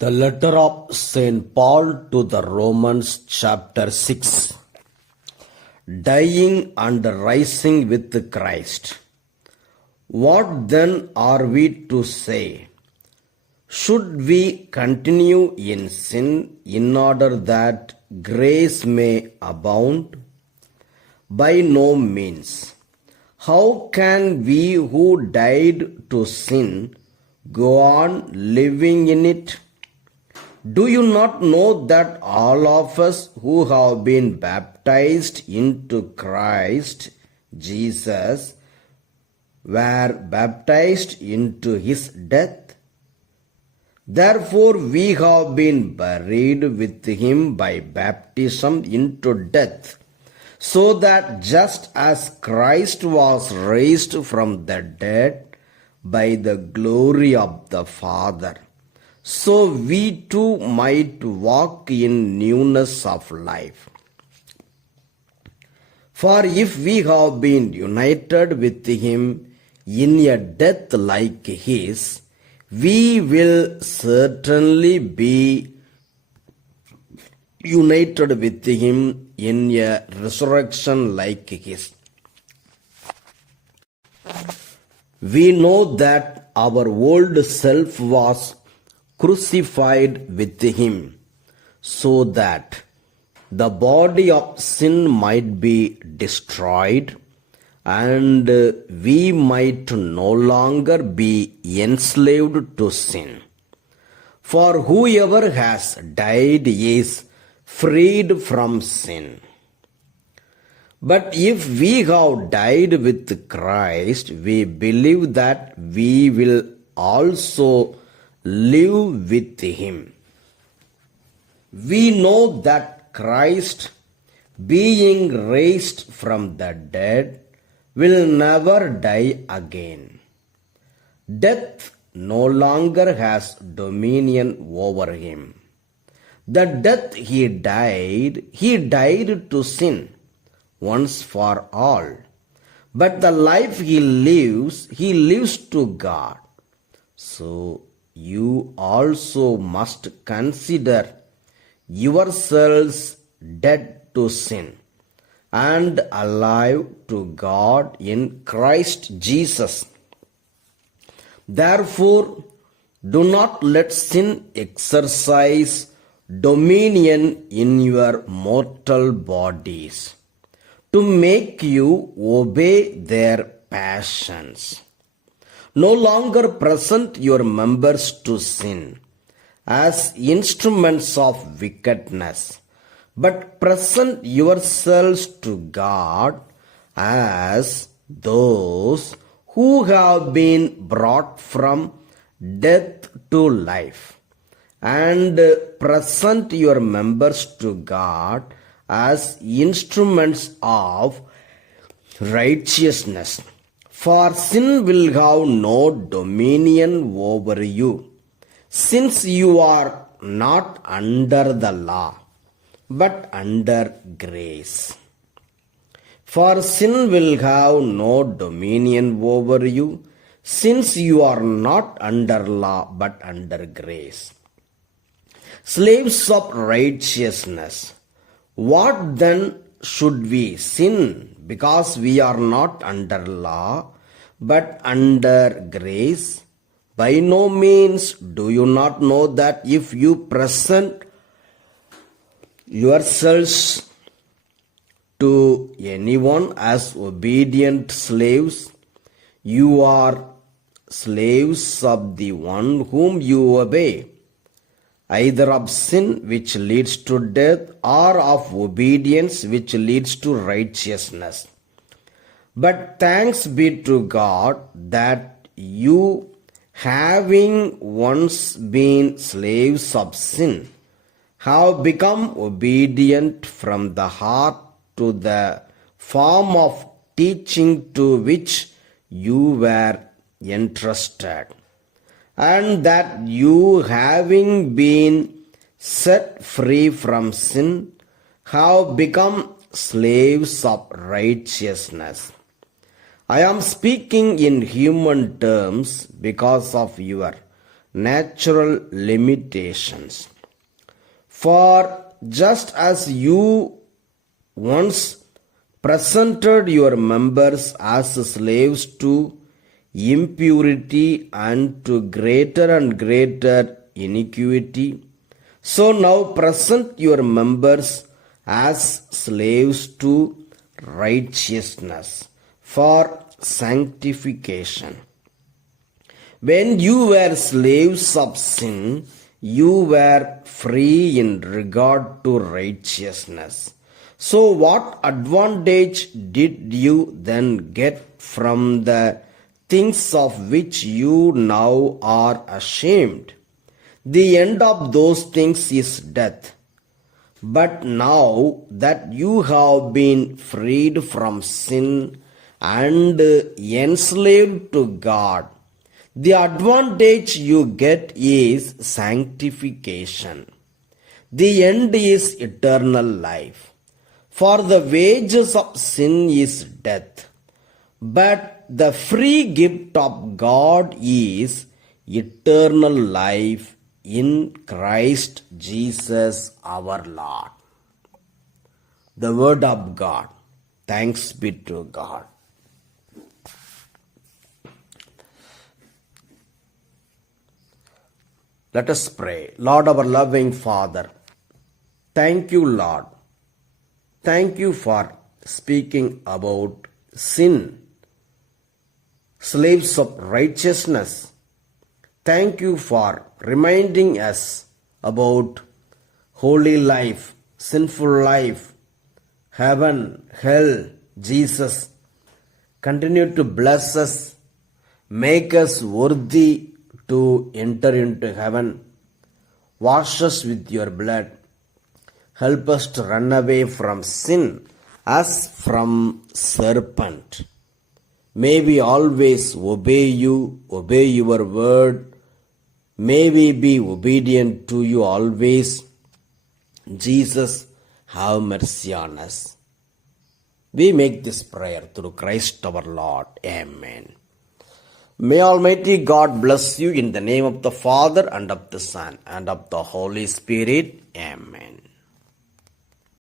The letter of St. Paul to the Romans, chapter 6. Dying and rising with Christ. What then are we to say? Should we continue in sin in order that grace may abound? By no means. How can we who died to sin go on living in it? Do you not know that all of us who have been baptized into Christ Jesus were baptized into his death? Therefore we have been buried with him by baptism into death, so that just as Christ was raised from the dead by the glory of the Father, so we too might walk in newness of life. For if we have been united with him in a death like his, we will certainly be united with him in a resurrection like his. We know that our old self was crucified with him, so that the body of sin might be destroyed, and we might no longer be enslaved to sin. For whoever has died is freed from sin. But if we have died with Christ, we believe that we will also live with him. We know that Christ, being raised from the dead, will never die again. Death no longer has dominion over him. The death he died to sin once for all. But the life he lives to God. So you also must consider yourselves dead to sin and alive to God in Christ Jesus. Therefore, do not let sin exercise dominion in your mortal bodies, to make you obey their passions. No longer present your members to sin as instruments of wickedness, but present yourselves to God as those who have been brought from death to life, and present your members to God as instruments of righteousness. For sin will have no dominion over you, since you are not under the law, but under grace. For sin will have no dominion over you, since you are not under law, but under grace. Slaves of righteousness, what then should we sin because we are not under law, but under grace? By no means. Do you not know that if you present yourselves to anyone as obedient slaves, you are slaves of the one whom you obey, either of sin which leads to death, or of obedience which leads to righteousness. But thanks be to God that you, having once been slaves of sin, have become obedient from the heart to the form of teaching to which you were entrusted, and that you, having been set free from sin, have become slaves of righteousness. I am speaking in human terms because of your natural limitations. For just as you once presented your members as slaves to impurity and to greater and greater iniquity, so now present your members as slaves to righteousness for sanctification. When you were slaves of sin, you were free in regard to righteousness. So, what advantage did you then get from the things of which you now are ashamed? The end of those things is death. But now that you have been freed from sin and enslaved to God, the advantage you get is sanctification. The end is eternal life. For the wages of sin is death, but the free gift of God is eternal life in Christ Jesus our Lord. The word of God. Thanks be to God. Let us pray. Lord, our loving Father, thank you, Lord. Thank you for speaking about sin, slaves of righteousness. Thank you for reminding us about holy life, sinful life, heaven, hell, Jesus. Continue to bless us, make us worthy to enter into heaven. Wash us with your blood. Help us to run away from sin as from serpent. May we always obey you, obey your word. May we be obedient to you always. Jesus, have mercy on us. We make this prayer through Christ our Lord. Amen. May Almighty God bless you in the name of the Father and of the Son and of the Holy Spirit. Amen.